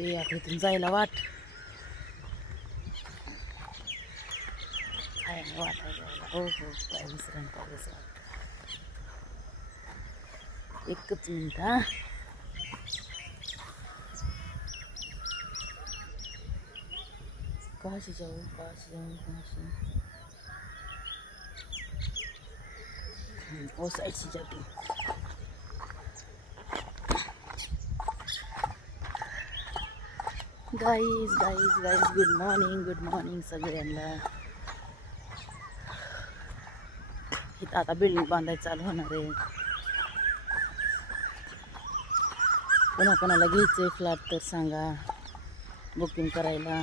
बघते आता इथून जायला वाट काय नाही वाटायला. हो हो काय विसरण पाहिजे वाट. एकच मिनिट हा. काशी जाऊ काशी जाऊ काशी ओ साईडची जाते. Guys guys guys good morning सगळ्यांना. इथं आता बिल्डिंग बांधायचं चालू होणार आहे. कोणाकोणाला घ्यायचं फ्लॅट तर सांगा बुकिंग करायला.